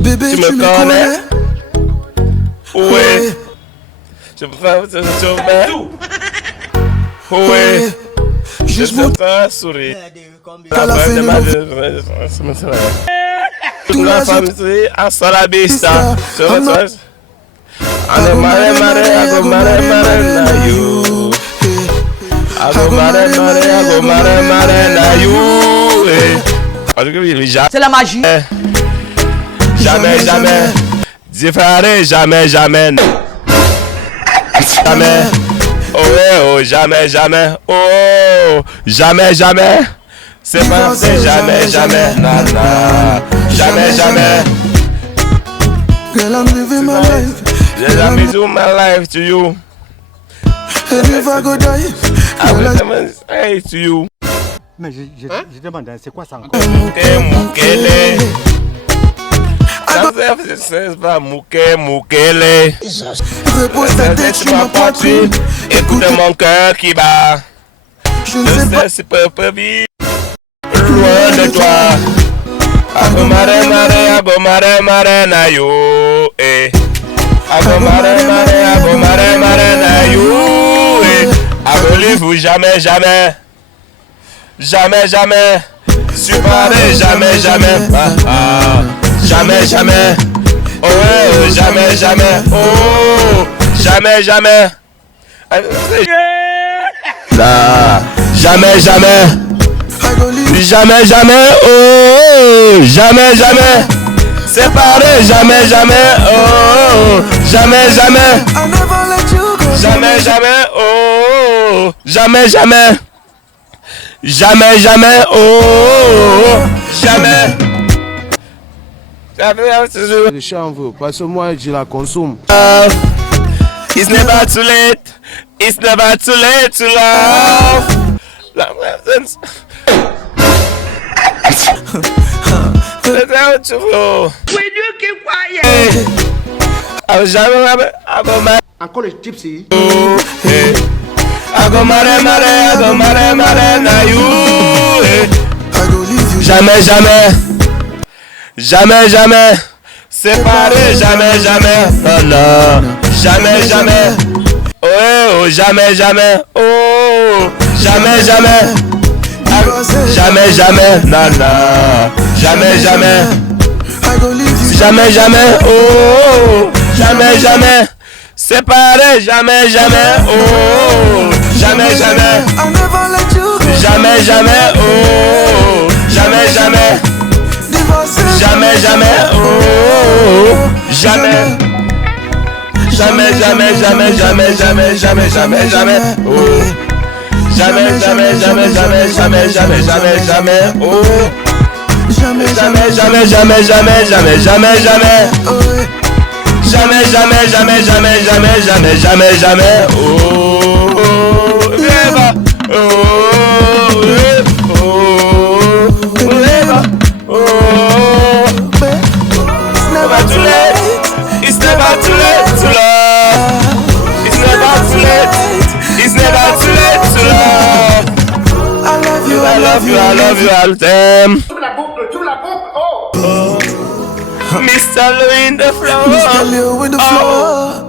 Bébé, tu me connais? Oui. Je peux faire ce que oui. Juste pour te sourire. à la fin de ma vie. Toute la famille à Salabista. I go mare na you. I go mare na you. C'est la magie. Jamais, jamais. Différé, jamais, jamais. Jamais. Oh, oh, jamais, jamais. Oh, jamais, jamais. C'est pas jamais, jamais. Nana. Jamais, jamais. Girl, I'm living my life. I'm living my life to you. And if I go die, I will never say to you. Mais je demande, c'est quoi ça encore? Mukele. C'est pas Mukele. repose ta tête sur ma poitrine. Écoute mon cœur qui bat. Je ne sais pas. Si peut vivre loin de toi. Agomare mare na yo. Agomare mare na yo. Agolive jamais, jamais. Jamais, jamais. Supéré, jamais, jamais. Jamais, jamais. Oh, jamais, jamais. Oh, jamais, jamais. Là, jamais, jamais. Jamais, jamais. Oh, jamais, jamais. Séparé, jamais, jamais. Oh, jamais, jamais. I'll never let you go. Jamais, jamais. Oh, jamais, jamais. Jamais, jamais. Oh, jamais. Le chanvre, parce que moi je la consomme. It's never too late. It's never too late to love. Encore les gypsy. I go mare na you. I go leave you. Jamais, jamais. Jamais, jamais. Séparé, jamais, jamais. Non, non. Jamais, jamais. Oh, oh, jamais, jamais. Oh, jamais, jamais. Jamais, jamais. Non, non. Jamais, jamais. I go leave you. Jamais, jamais. Oh, jamais, jamais. Séparé, jamais, jamais. Oh, jamais, jamais. I'll never let you go. Jamais, jamais. Oh, jamais, jamais. Divorcé. Jamais, jamais. Oh, jamais. Jamais, jamais, jamais, jamais, jamais, jamais, jamais, jamais. Oh, jamais, jamais, jamais, jamais, jamais, jamais, jamais, jamais. Oh, Jamais, jamais, jamais, jamais, jamais, jamais, jamais, jamais. Jamais, jamais, jamais, jamais, jamais, jamais, jamais, jamais. Oh, oh, never. Oh, oh, never. Oh, It's never too late. it's never too late to love. It's never too late. It's never too late to love. I love you. I love you. I love you all the time. Mr. Louis in the floor. Mr. Leo with the floor.